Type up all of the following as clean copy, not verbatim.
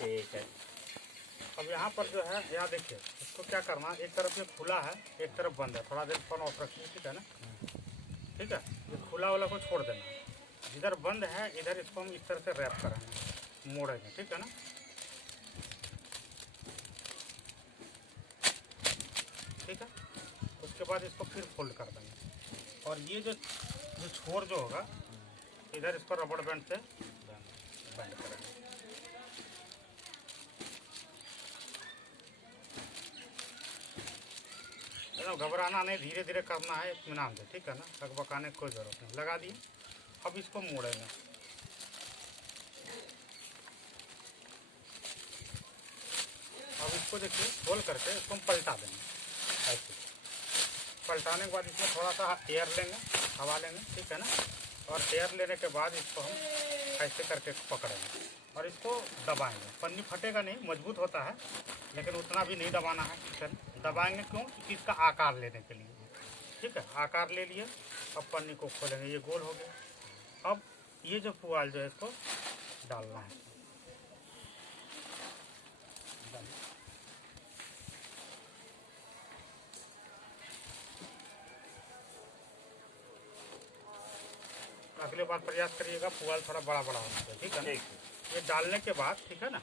ठीक है। अब यहाँ पर जो है, यहाँ देखिए इसको क्या करना, एक तरफ ये खुला है, एक तरफ बंद है। थोड़ा देर फोन ऑफ रखिए, ठीक है ना। ठीक है, ये खुला वाला को छोड़ देना है। जिधर बंद है इधर इसको हम इस तरह से रैप कराएंगे, मोड़ेंगे, ठीक है ना। ठीक है, उसके बाद इसको फिर फोल्ड कर देंगे और ये जो छोर जो होगा इधर इसको रबड़ बैंड से बैंड करेंगे। एकदम घबराना नहीं, धीरे धीरे करना है, इत्मीनान से, ठीक है ना। हकबकाने की कोई ज़रूरत नहीं। लगा दिए, अब इसको मोड़ेंगे। अब इसको देखिए खोल करके इसको हम पलटा देंगे ऐसे। पलटाने के बाद इसमें थोड़ा सा एयर लेंगे, हवा लेंगे, ठीक है ना। और एयर लेने के बाद इसको हम ऐसे करके पकड़ेंगे और इसको दबाएंगे। पन्नी फटेगा नहीं, मजबूत होता है, लेकिन उतना भी नहीं दबाना है, ठीक है। दबाएंगे क्यों? क्योंकि इसका आकार लेने के लिए, ठीक है। आकार ले लिए, अब पन्नी को खोलेंगे, ये गोल हो गया। अब ये जो पुआल जो है इसको डालना है। अगले बार प्रयास करिएगा पुआल थोड़ा बड़ा बड़ा होना चाहिए, ठीक है ना। ये डालने के बाद, ठीक है ना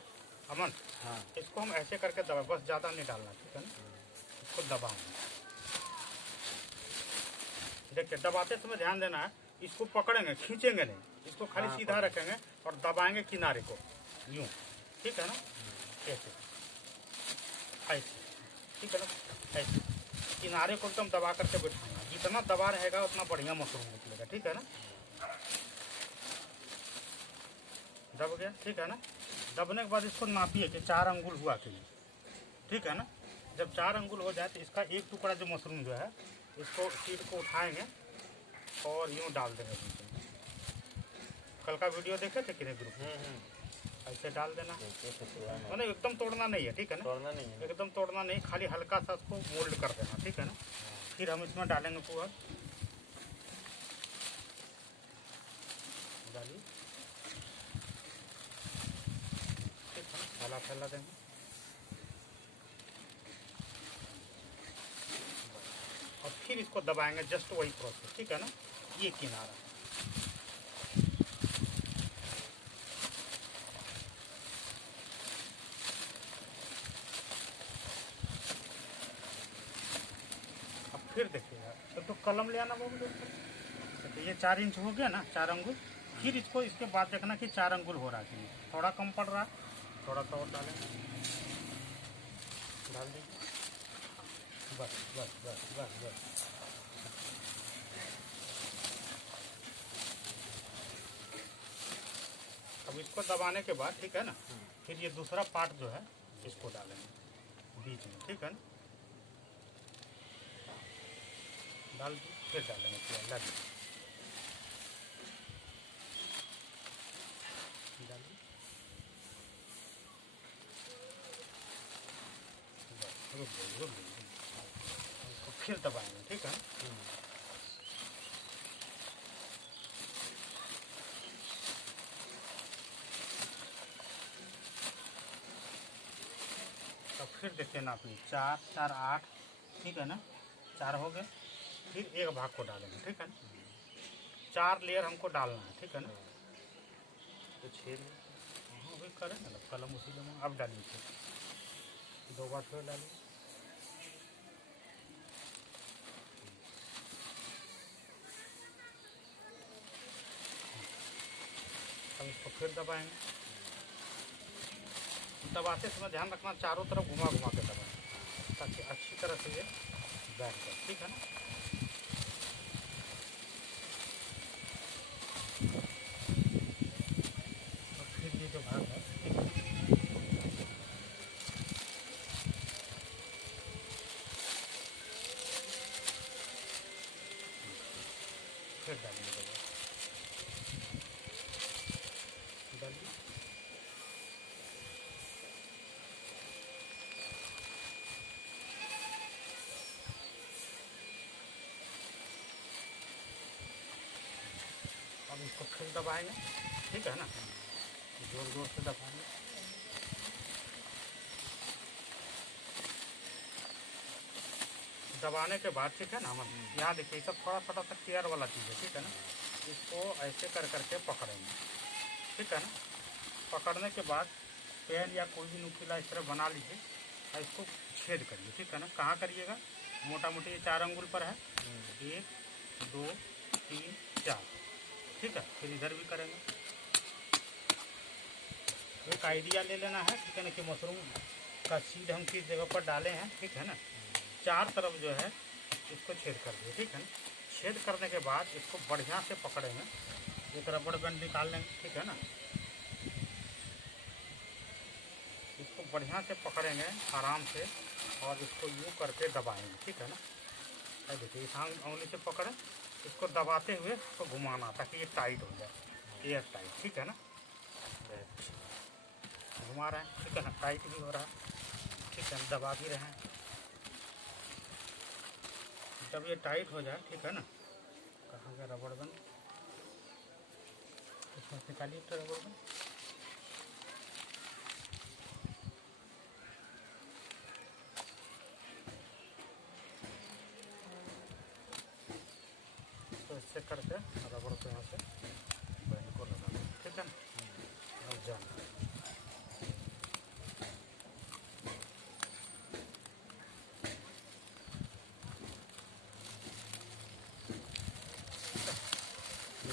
अमन, हाँ, इसको हम ऐसे करके दबा, बस ज़्यादा नहीं डालना, ठीक है ना। इसको दबाएंगे, देखिए दबाते समय ध्यान देना है, इसको पकड़ेंगे, खींचेंगे नहीं, इसको खाली सीधा रखेंगे और दबाएंगे किनारे को यूँ, ठीक है ना। ऐसे ऐसे, ठीक है ना। ऐसे किनारे को एकदम दबा करके बैठाना, जितना दबा रहेगा उतना बढ़िया मशरूम निकलेगा, ठीक है ना। दब गया, ठीक है ना। दबने के बाद इसको नापिए कि 4 अंगुल हुआ कि नहीं, ठीक है ना। जब 4 अंगुल हो जाए तो इसका एक टुकड़ा जो मशरूम जो है, इसको सीड को उठाएंगे और यूँ डाल देंगे बीच में। कल का वीडियो देखे थे कि नहीं ग्रुप में, ऐसे डाल देना। मतलब एकदम तोड़ना नहीं है, ठीक है ना। तोड़ना नहीं है, एकदम तोड़ना नहीं, खाली हल्का सा उसको मोल्ड कर देना, ठीक है ना। फिर हम इसमें डालेंगे पुआल, डालिए, ठीक है ना। फैला फैला देंगे और फिर इसको दबाएंगे, जस्ट वही प्रोसेस, ठीक है ना। ये किनारा अब फिर देखिएगा, तो कलम ले आना बाबू दोस्तों। तो ये 4 इंच हो गया ना, 4 अंगुल। फिर इसको इसके बाद देखना कि 4 अंगुल हो रहा है कि नहीं, थोड़ा कम पड़ रहा है, थोड़ा सा और डालें, डाल दीजिए, बस बस बस बस बस। अब इसको दबाने के बाद, ठीक है ना, फिर ये दूसरा पार्ट जो है इसको डालेंगे बीच में, ठीक है ना। डाल दी, फिर डालेंगे पूरा, डालिए, डालिए, रुक जाइए, रुक जाइए, इसको फिर दबाएंगे, ठीक है ना। अब फिर देखिए नापिए, 4 4 8, ठीक है ना। 4 हो गए, फिर एक भाग को डालेंगे, ठीक है ना। 4 लेयर हमको डालना है, ठीक है ना। तो 6 अभी करेंगे ना, कलम उसी में। अब डालिए, फिर 2 बार फिर डालिए, अब इसको फिर दबाएंगे। दबाते समय ध्यान रखना चारों तरफ घुमा घुमा के दबाएं ताकि अच्छी तरह से ये बैठ जाए, ठीक है ना। और फिर ये जो भाग है, ठीक है, फिर डालिए, डालिए, अब इसको फिर दबाएंगे, ठीक है ना। जोर जोर से दबाएंगे, दबाने के बाद, ठीक है ना, हम यहाँ देखिए सब थोड़ा थोड़ा सा टेयर वाला चीज़ है, ठीक है ना। इसको ऐसे कर करके पकड़ेंगे, ठीक है ना। पकड़ने के बाद पेन या कोई भी नुकीला इस तरह बना लीजिए और इसको छेद करिए, ठीक है ना। कहाँ करिएगा? मोटा मोटी ये 4 अंगुल पर है, 1 2 3 4, ठीक है। फिर इधर भी करेंगे। एक आइडिया ले लेना है, ठीक है ना, कि मशरूम का सीड हम किस जगह पर डाले हैं, ठीक है ना। 4 तरफ जो है इसको छेद कर दिए, ठीक है ना। छेद करने के बाद इसको बढ़िया से पकड़ेंगे, एक रबड़ बैंड निकाल लेंगे, ठीक है ना। इसको बढ़िया से पकड़ेंगे आराम से और इसको यूँ करके दबाएंगे, ठीक है ना। देखिए इस उंगली से पकड़ें, इसको दबाते हुए इसको घुमाना ताकि ये टाइट हो जाए, एयर टाइट, ठीक है ना। घुमा रहे हैं, ठीक है ना, टाइट भी हो रहा है, ठीक है, दबा भी रहे हैं। जब ये टाइट हो जाए, ठीक है ना, कहाँ गया रबड़ बैंड, इसमें निकालिए तो रबड़ बैंड। तो इससे करके रबड़ को यहाँ से बैंड को लगा दें, ठीक है ना, और जाना।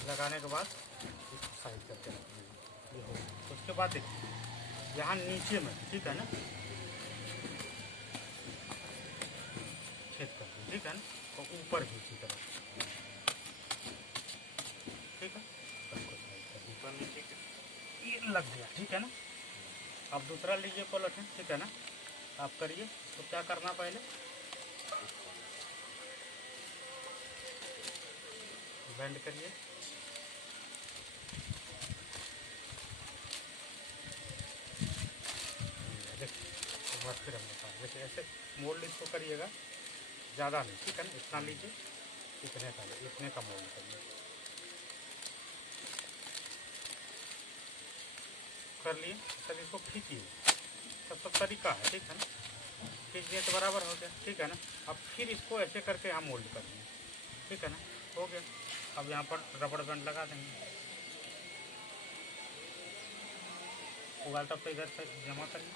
लगाने के बाद इसको साइड करके रखेंगे, ये हो। उसके बाद देखिए यहाँ नीचे में, ठीक है ना, छेद कर दिए, ठीक है ना, और ऊपर भी इसी तरह, ठीक है। ऊपर नीचे ये लग गया, ठीक है ना। अब दूसरा लीजिए पॉलिथीन, ठीक है ना। आप करिए, तो क्या करना पहले बैंड करिए, देखिए एक बार फिर हम बता, जैसे ऐसे मोल्ड इसको करिएगा, ज़्यादा नहीं, ठीक है ना, इतना लीजिए, इतने का मोल्ड करिए, कर लिए। तब इसको खींचिए, सब तरीका है, ठीक है ना। खींच दिए तो बराबर हो गया, ठीक है ना। अब फिर इसको ऐसे करके यहाँ मोल्ड कर दिए, ठीक है ना, हो गया। अब यहाँ पर रबड़ बैंड लगा देंगे, उबाल तब तो इधर से जमा करिए।